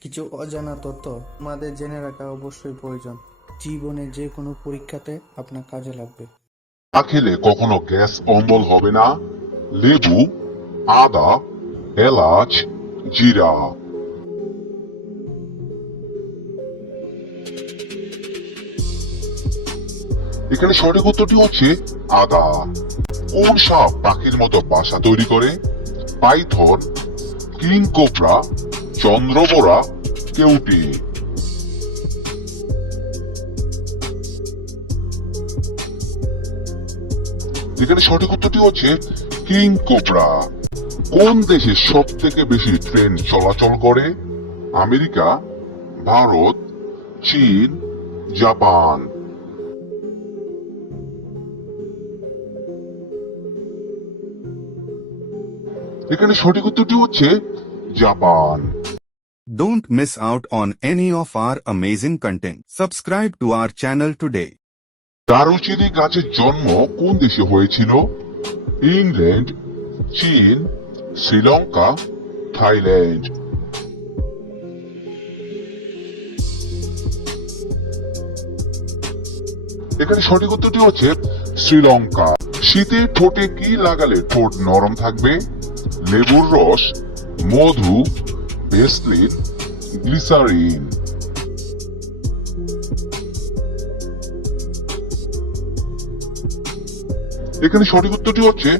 কিছু অজানা তথ্য আমাদের জেনে রাখা অবশ্যই প্রয়োজন। জীবনে যে কোনো পরীক্ষাতে আপনার কাজে লাগবে। চা খেলে কখনো গ্যাস অম্বল হবে না। লেবু, আদা, এলাচ, জিরা। এখানে সঠিক উত্তরটি হচ্ছে আদা। কোন সাপ পাখির মতো বাসা তৈরি করে? পাইথন, কিং কোবরা চন্দ্রবোরা, কেউটি? এখানে সঠিক উত্তরটি হচ্ছে কিং কোবরা। কোন দেশে সব থেকে বেশি ট্রেন চলাচল করে? আমেরিকা, ভারত, চীন, জাপান। এখানে সঠিক উত্তরটি হচ্ছে Japan Don't miss out on any of our amazing content. Subscribe to our channel today. দারুচিনি গাছের জন্ম কোন দেশে হয়েছিল? ইংল্যান্ড চীন শ্রীলঙ্কা থাইল্যান্ড। এখানে সঠিক উত্তরটি হচ্ছে শ্রীলঙ্কা। শীতে ঠোঁটে কি লাগালে ঠোঁট নরম থাকবে? লেবুর রস মধু ভেসলিন গ্লিসারিন এখানে সঠিক উত্তরটি হচ্ছে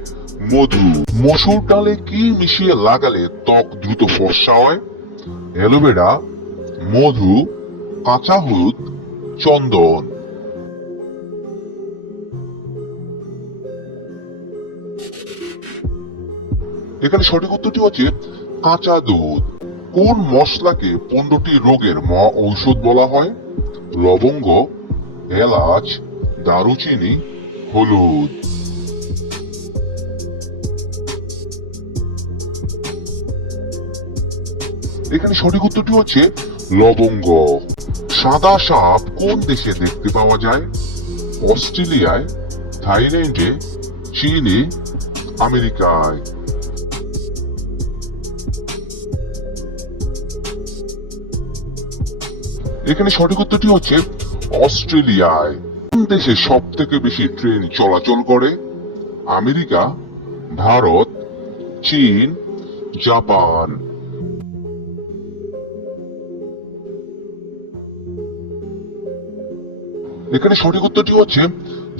মধু। মসুর ডালে কি মিশিয়ে লাগালে ত্বক দ্রুত ফর্সা হয়? অ্যালোভেরা, মধু, কাঁচা হলুদ, চন্দন। এখানে সঠিক উত্তরটি হচ্ছে কাঁচা দুধ। কোন মশলাকে পনেরোটি রোগের ম ঔষধ বলা হয়? লবঙ্গ, এলাচ, দারুচিনি, হলুদ। এখানে সঠিক উত্তরটি হচ্ছে লবঙ্গ। সাদা সাপ কোন দেশে দেখতে পাওয়া যায়? অস্ট্রেলিয়ায়, থাইল্যান্ডে, চীনে, আমেরিকায়। এখানে সঠিক উত্তরটি হচ্ছে অস্ট্রেলিয়ায়। দেশে সব থেকে বেশি ট্রেন চলাচল করে আমেরিকা, ভারত, চীন, জাপান। এখানে সঠিক উত্তরটি হচ্ছে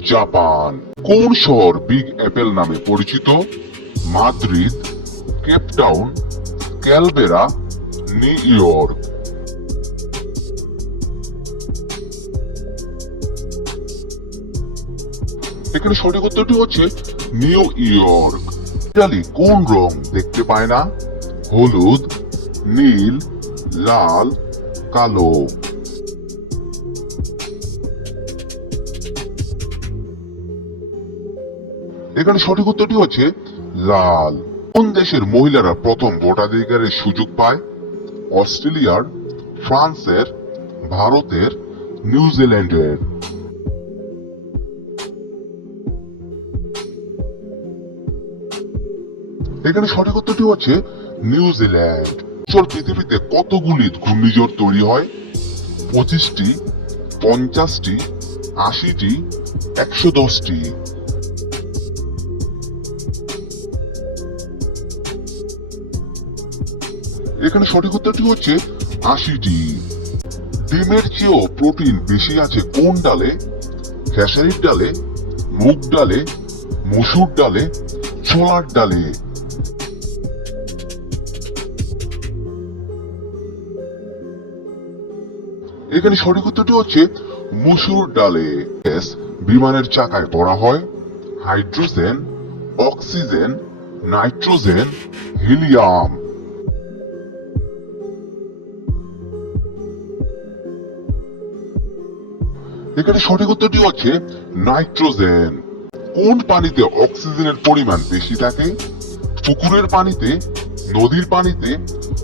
জাপান। কোন শহর বিগ অ্যাপেল নামে পরিচিত? Madrid Cape Town Canberra, New York. এখানে সঠিক উত্তরটি হচ্ছে নিউ ইয়র্ক। ইটালি কোন রং দেখতে পায় না? হলুদ, নীল, লাল, কালো। এখানে সঠিক উত্তরটি হচ্ছে লাল। কোন দেশের মহিলারা প্রথম ভোটাধিকারের সুযোগ পায়? অস্ট্রেলিয়ার, ফ্রান্সের, ভারতের নিউজিল্যান্ডের এখানে সঠিক উত্তরটি হচ্ছে নিউজিল্যান্ড। চল, পৃথিবীতে কতগুলি ঘূর্ণিঝড় তৈরি হয়? পঁচিশটি, পঞ্চাশটি, আশিটি, একশো দশটি। এখানে সঠিক উত্তরটি হচ্ছে আশিটি। ডিমের চেয়েও প্রোটিন বেশি আছে কোন ডালে? খেসারির ডালে, মুগ ডালে, মসুর ডালে, ছোলার ডালে। এখানে সঠিক উত্তরটি হচ্ছে মসুর ডালে। বিমানের চাকায় পড়া হয়। Hydrogen, oxygen, nitrogen, helium. এখানে সঠিক উত্তরটি হচ্ছে নাইট্রোজেন। কোন পানিতে অক্সিজেনের পরিমাণ বেশি থাকে? পুকুরের পানিতে, নদীর পানিতে,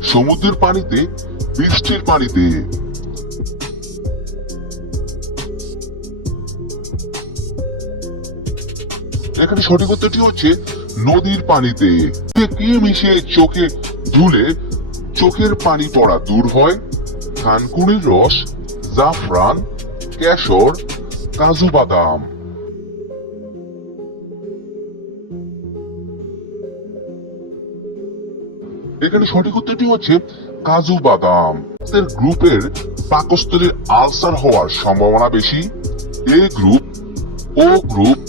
সমুদ্রের পানিতে বৃষ্টির পানিতে? এখানে সঠিক উত্তরটি হচ্ছে নদীর পানিতে। কি মিশিয়ে চোখে ধুলে? চোখের পানি পড়া দূর হয়? থানকুনির রস, জাফরান, কেশর, কাজু বাদাম। এখানে সঠিক উত্তরটি হচ্ছে কাজু বাদাম। গ্রুপের পাকস্থলীর আলসার হওয়ার সম্ভাবনা বেশি। A group, O group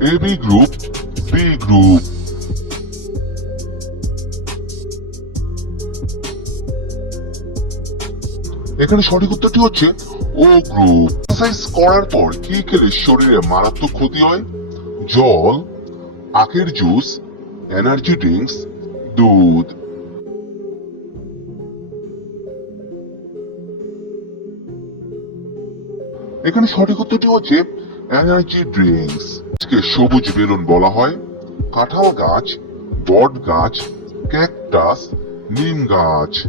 B group B group এখানে সঠিক উত্তরটি হচ্ছে ও গ্রুপ এক্সারসাইজ করার পর কি খেলে শরীরে মারাত্মক ক্ষতি হয়? জল, আখের জুস এনার্জি ড্রিঙ্কস দুধ। এখানে সঠিক উত্তরটি হচ্ছে এনার্জি ড্রিঙ্কস আজকে সবুজ বেলুন বলা হয়। কাঁঠাল গাছ, বট গাছ, ক্যাকটাস, নিম গাছ।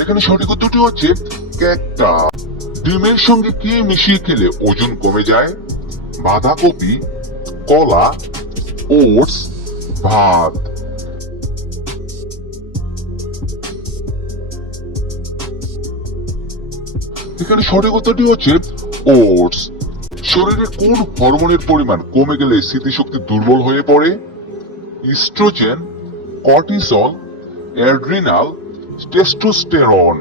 এখানে সঠিক উত্তরটি হচ্ছে ক্যাকটাস। ডিমের সঙ্গে কি মিশিয়ে খেলে ওজন কমে যায়? বাঁধাকপি, কলা, ওটস, ভাত। এখানে সঠিক উত্তরটি হচ্ছে ওটস। শরীরে কোন হরমোনের পরিমাণ কমে গেলে স্মৃতিশক্তি দুর্বল হয়ে পড়ে? Oestrogen, cortisol, adrenal, testosterone.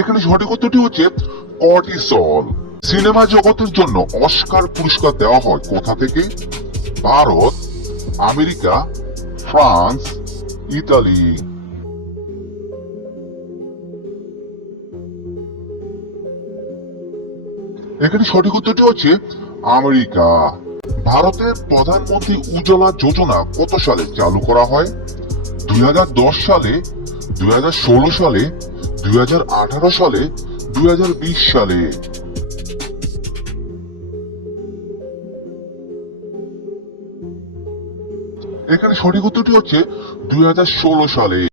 এখানে সঠিক উত্তরটি হচ্ছে কর্টিসল। সিনেমা জগতের জন্য অস্কার পুরস্কার দেওয়া হয় কোথা থেকে? ভারত, আমেরিকা, ফ্রান্স ইতালি এখানে সঠিক উত্তরটি হচ্ছে আমেরিকা। ভারতের প্রধানমন্ত্রী উজ্জ্বলা যোজনা কত সালে চালু করা হয়? দুই হাজার দশ সালে, দুই হাজার ষোলো সালে, দুই হাজার আঠারো সালে, দুই হাজার বিশ সালে। এখানে সঠিক উত্তরটি হচ্ছে দুই হাজার ষোলো সালে।